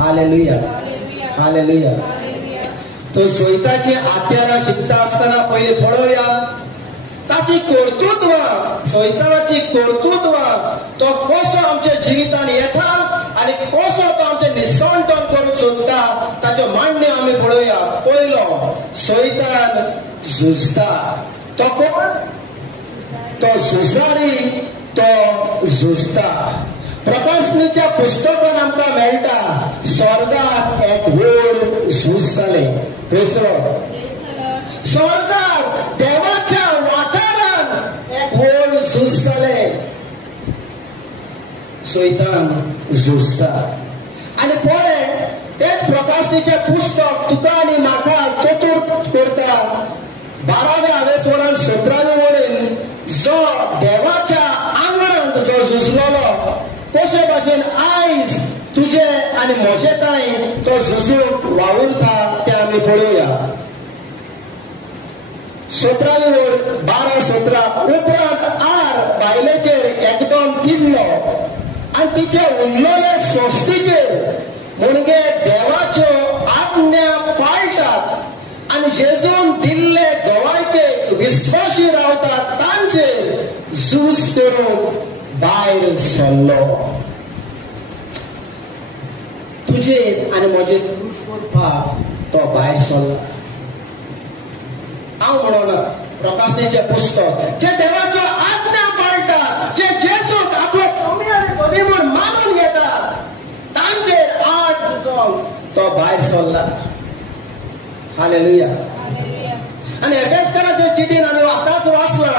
Hallelujah hallelujah. तो सोयताची आत्याला शिकता असताना पहिले पळोवया ताची कर्तृत्व, सोयतानाची कर्तृत्व तो कसो आमच्या जिवितान येता आणि कसो तो आमचे निसंतन करूंक सोदता ताचे मांडणे आमी पळोवया. पयलो सोयतान झुजता. तो कोण? तो झुजारी, तो झुजता. प्रकाशनीच्या पुस्तकान आमकां मेळटा स्वर्गात एक व्हड झूज जालें. स्वर्गात देवाच्या वाठारांत एक व्हड झूज जालें. सोयतान झुजता. आणि पळय तेच प्रकाशनीचे पुस्तक तुका आनी म्हाका चतुर करता. 12व्या आवेसवरान 17व्या वळेन जो देवाच्या आंगणांत जो झुजलोलो कशे भाशेन आयज तुजे आनी म्हजे ताई तो झुजूंक वावुरता ते आमी पळोवया. 17वी वळ 12-17 उपरांत आर बायलेचेर एकदम किल्लो आनी तिचे उरलेले सोस्तीचेर म्हणजे देवाच्यो आज्ञा पाळटात आनी जेजून दिल्ले गवायकेक विस्वासी रावतात तांचेर झूज करून भायर सरलो. तुजेर आनी म्हजेर झूज करपाक तो भायर सरला. हांव म्हणना प्रकाशनेचें पुस्तक जे देवाच्यो आज्ञा पाळटात, जे जेजूक आपलो स्वामी आनी गदी म्हूण मानून घेतात तांचेर आड झुजोन तो भायर सरला. हालेलुया. आणि एफेसकाराच्या चिठीन आमी आतांच वाचला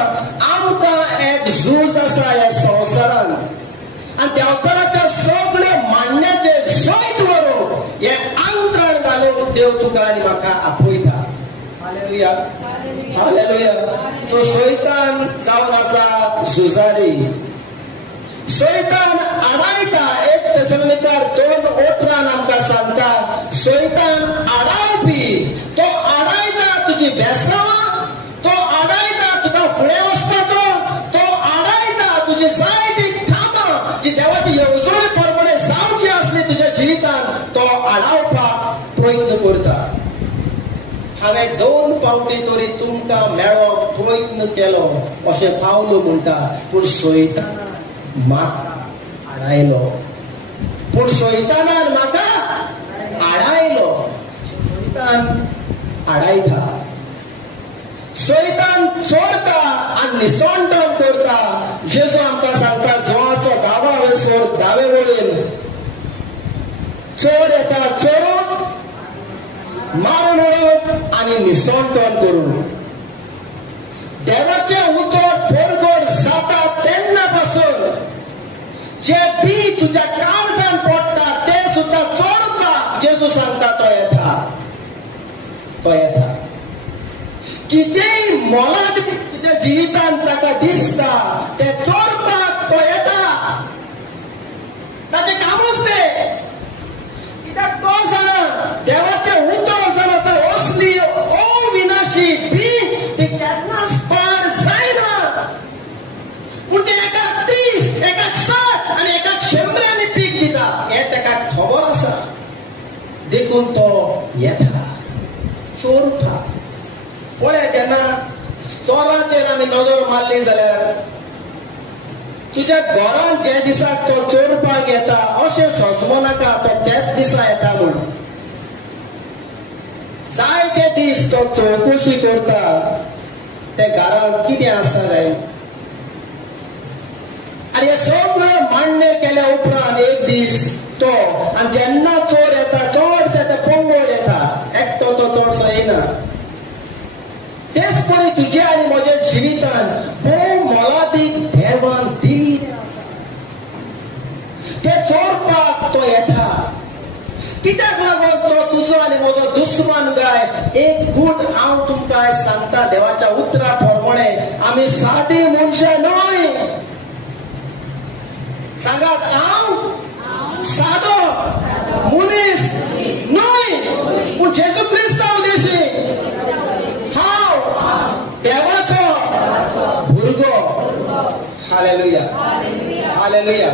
आमकां एक झूज आसा ह्या संवसारान आनी देंवकाराच्या सगळे मान्याचे सयत व्हरून हे आंतरान घालून देव तुका आनी म्हाका आपयता. Hallelujah hallelujah. तो सैतान जावन आसा झुजारी. सैतान आडायता. 1 थेसलोनिकार 2:18 आमकां सांगता सैतान आडावपी. तो आडायता तुजी भेसावां, तो आडायता तुका फुडें वचपाचो, तो आडायता तुजी जायती कामां जी देवाची येवजण प्रमाणे जावची आसली तुज्या जिवितान तो आडावपाक प्रयत्न करता. हांवें 2 फावटी तरी तुमकां मेळोवप प्रयत्न केलो अशें पावलो म्हणटा पूण सैतानान म्हाका आडायलो. पूण सैतानान म्हाका आडायलो. सैतान आडायता. सैतान चोरता आनी निसंतन करता. जेजू आमकां सांगता जोआचो 10वा आवेसवर 10वे वळेन चोर येता चोरून मारून उडोवप आनी निसंतन करून. देवाचें उतर परगट जाता तेन्ना पासून जे बी तुज्या काळजान पडटा ते सुद्दां चोरपाक जेजू सांगता तो येता. तो येता. कितेंय मोलाद तुज्या जिवितान ताका दिसता ते चोरपाक तो येता. ताचें कामूच तें. कित्याक तो जाणा देवाचें उतर जर आसा असली अविनाशी बी ती केन्नाच पाड जायना. पूण ते एकाक 30, एकाक 60 आनी एकाक 100 पीक दिता हें ताका खबर आसा. देखून तो येता चोरता. पळय जेन्ना चोराचेर आमी नजर मारली जाल्यार तुज्या घरान जे दिसाक तो चोरपाक येता अशें सोंसमो नाका तो त्याच दिसा येता म्हूण. जायते दीस तो चवकशी करता ते घरान कितें आसा रे. आनी हे सगळे मांडणे केल्या उपरांत एक दीस तो आनी जेन्ना चोर येता चडशे ते पंगड येता. एकटो तो चडसो येना. तेच पळय तुजे आनी म्हज्या जिवितान भोव मोलादीक देवान दिल्लें आसा. ते चोरपाक तो येता. कित्याक लागून तो तुजो आनी म्हजो दुस्मान गाय. एक गूण हांव तुमकां सांगता देवाच्या उतरा प्रमाणे आमी सादी मनशां न्हय. सांगात हांव सादो मनीस न्हय पूण जेजू क्रिस्तांव देशी हांव देवाचो भुरगो. Hallelujah hallelujah.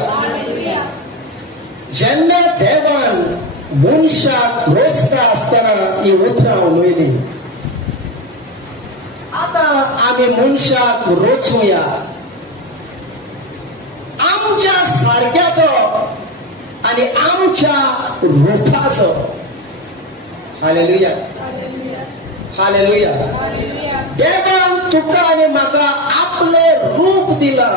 जेन्ना देवान मनशाक रोसता आसतना ही उतरां उलयली. आता आमी मनशाक रोचुया आमच्या सारक्याचो आणि आमच्या रुपाचो. Hallelujah, hallelujah. देवान तुका आणि म्हाका आपले रूप दिला.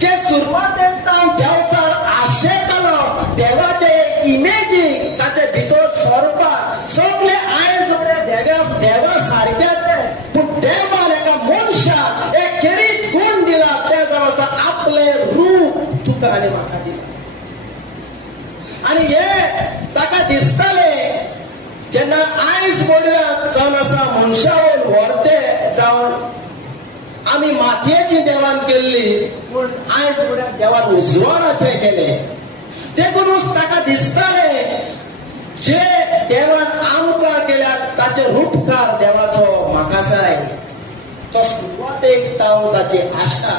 जे सुरवातेक देवकार आशेतालो देवाचे इमेजीक ताचे भितर सरपाक सगळे आयज देवा सारक्याचे. पूण देवान एका मनशाक एक खेरीत गुण दिला. ते जावन आसा आपले रूप तुका आनी म्हाका दिला. आनी हे ताका दिसताले जेन्ना आयज पडव्याक जावन आसा मनशावर व्हरते जावन आमी मातयेची देवान केल्ली पूण आयज पडव्याक देवान उजवाडाचे केले. देखूनच ताका दिसताले जे देवान आमकां केल्यात ताचे रूपकार देवाचो म्हाका जाय. तो सुरवातेक ताची आशा.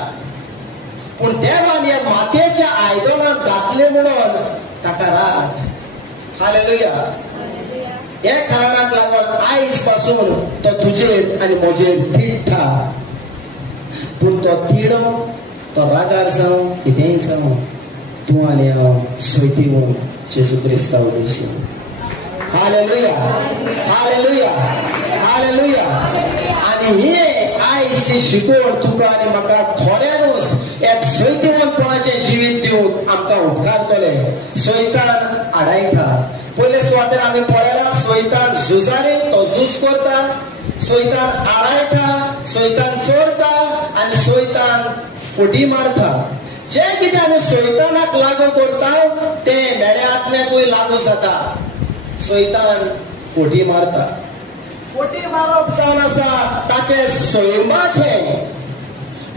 पूण देवान हे मातयेच्या आयदनांत घातले म्हणून ताका राग. हालेलुया. हे कारणाक लागून आयज पासून तो तुजेर आनी म्हजेर तिडटा. पूण तो तिडो तो रागार जावं कितेंय जावं तूं आनी हांव सोयतीवन जेजू क्रिस्ता उलयशी. Hallelujah, hallelujah, hallelujah. आनी ही आयजची शिकवण तुका आनी म्हाका खऱ्यानूच एक सोयतीवनपणाचें जिवीत दिवंक आमकां उपकारतले. सोयतान आडायता. पयले सुवातेर आमी पळयलां सोयतान झुजारी तो झूज करता. सोयतान आडायता, सोयतान चोरता आनी सोयतान फुटी मारता. जे कितें आमी सोयतानाक लागू करता ते मेळ्या आत्म्याकूय लागू जाता. सोयतान फुटी मारता. फुटी मारप जावन आसा ताचे सैमाचें.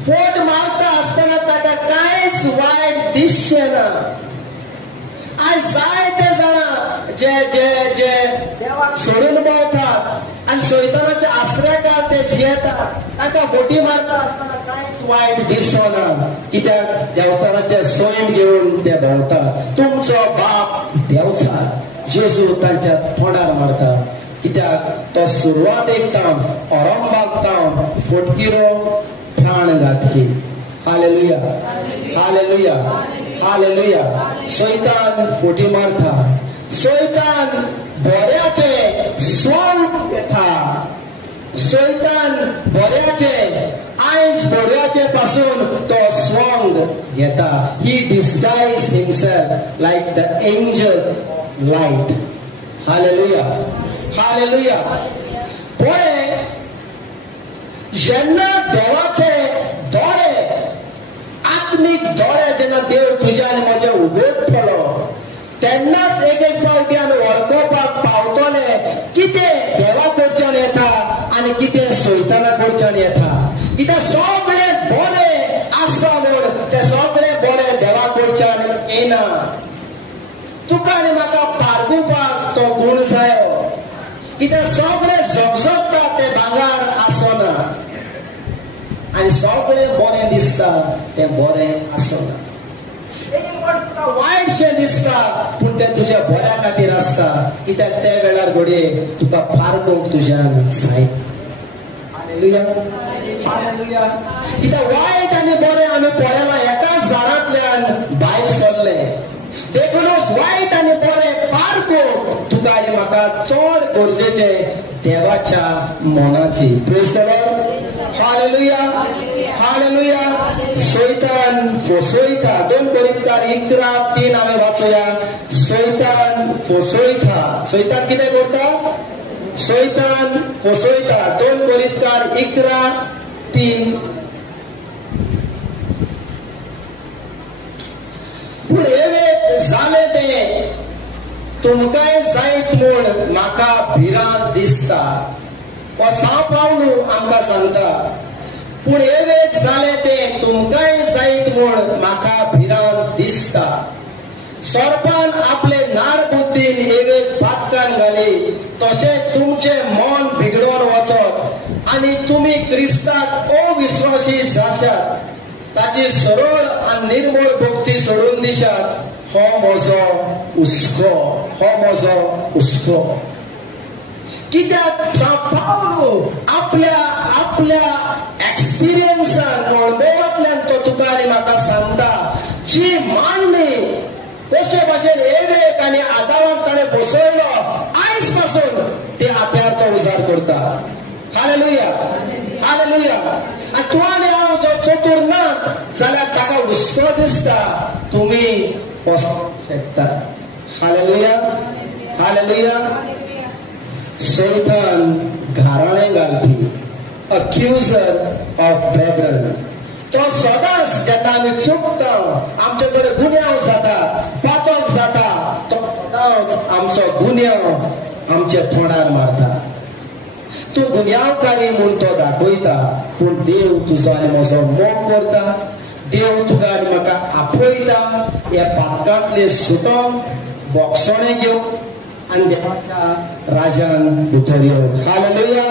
फोट मारता आसतना ताका कांयच वायट दिसचें ना. आयज जायते जाणां जे जे जे देवाक सोडून भोंवतात आनी सैतानाच्या आश्रयाखाल ते जियेतात ताका फोटी मारता आसतना कांयच वायट दिसना. कित्याक देवताराचे सैम घेवन ते भोंवतात. तुमचो बाप देवचा. जेजू तांच्या तोंडार मारता. कित्याक तो सुरवातेक तावन अरंभाक तावन फोटकिरो प्राण घातली. Hallelujah, hallelujah, hallelujah. सैतान फोटी मारता. सैतान बऱ्याचे स्वांग येता. सैतान बऱ्याचे आयज बऱ्याचे पासून तो स्वांग घेता. ही disguise himself like the angel light. Hallelujah, hallelujah. पळय जेन्ना देवाचे दोळे आत्मीक दोळे जेन्ना देव तुज्या आनी म्हज्या उगडटलो तेन्नाच एक एक फावटी आमी वळखोवपाक पावतले कितें देवा कडच्यान येता आनी कितें सैताना कडच्यान येता. कित्याक सगळे बरें आसा म्हूण ते सगळे बरें देवा कडच्यान येना. तुका आनी म्हाका पारगुपाक तो गूण जायो. कित्याक सगळे झगझगता ते भांगार आसना आनी सगळे बरें दिसता ते बरें आसना. एक फावट तुका वायटशें दिसता पूण तें तुज्या बऱ्या खातीर आसता. कित्याक त्या वेळार घडये तुका पारगूंक तुज्यान जाय. Hallelujah, hallelujah. कित्याक वायट आनी बरें आमी पळयलां एकाच झाडांतल्यान भायर सरले. देखूनच वायट आनी बरें पारगूंक तुका आनी म्हाका चड गरजेचें देवाच्या मनाची. Praise the Lord. Hallelujah, hallelujah. सैतान फसयता. 2 कोरिंथीयर 11:3 आमी वाचूया. सैतान फसयता. सैतान कितें करता? सैतान फसयता. 2 कोरिंथीयर 11:3. पूण हे जालें तें तुमकांय जायत म्हूण म्हाका भिरांत दिसता. हो सांव पावलू आमकां सांगता. पूण हे वेळ जालें तें तुमकांय जायत म्हूण म्हाका भिरांत दिसता. सर्पान आपले नार बुद्धीन एक पातकान घाली तशें तुमचें मन बिगडोन वचत आनी तुमी क्रिस्ताक अविश्वासी जाशात. ताची सरळ आनी निर्मळ भक्ती सोडून दिशात. हो म्हजो हुस्को, हो म्हजो हुस्को. कित्याक पावलो आपल्या एक्सपिरियन्सान अणभवांतल्यान तो तुका आनी म्हाका सांगता, जी मांडणी कशे भाशेन एक आनी आदाराक ताणें बसयलो, आयज पासून ते आपल्यार तो उजार करता. Hallelujah, hallelujah. आनी तूं आनी हांव जो चतूर ना जाल्यार ताका हुस्को दिसता, तुमी वचूंक शकता. Hallelujah, hallelujah. सैतान घाराणें घालपी, अक्युजर ऑफ ब्रेदरन, तो सदांच जेन्ना आमी चुकता, आमचे कडेन गुन्यांव जाता, पातक जाता, तो सदांच आमचो गुन्यांव आमच्या तोंडार मारता. तूं गुन्यांवकारी म्हूण तो दाखयता, पूण देव तुजो आनी म्हजो मोग करता. देव तुका आनी म्हाका आपयता ह्या पातकांतले सुटोन बोगसोणें घेवंक आनी देवाच्या राजान भितर येवंक. हालेलुया.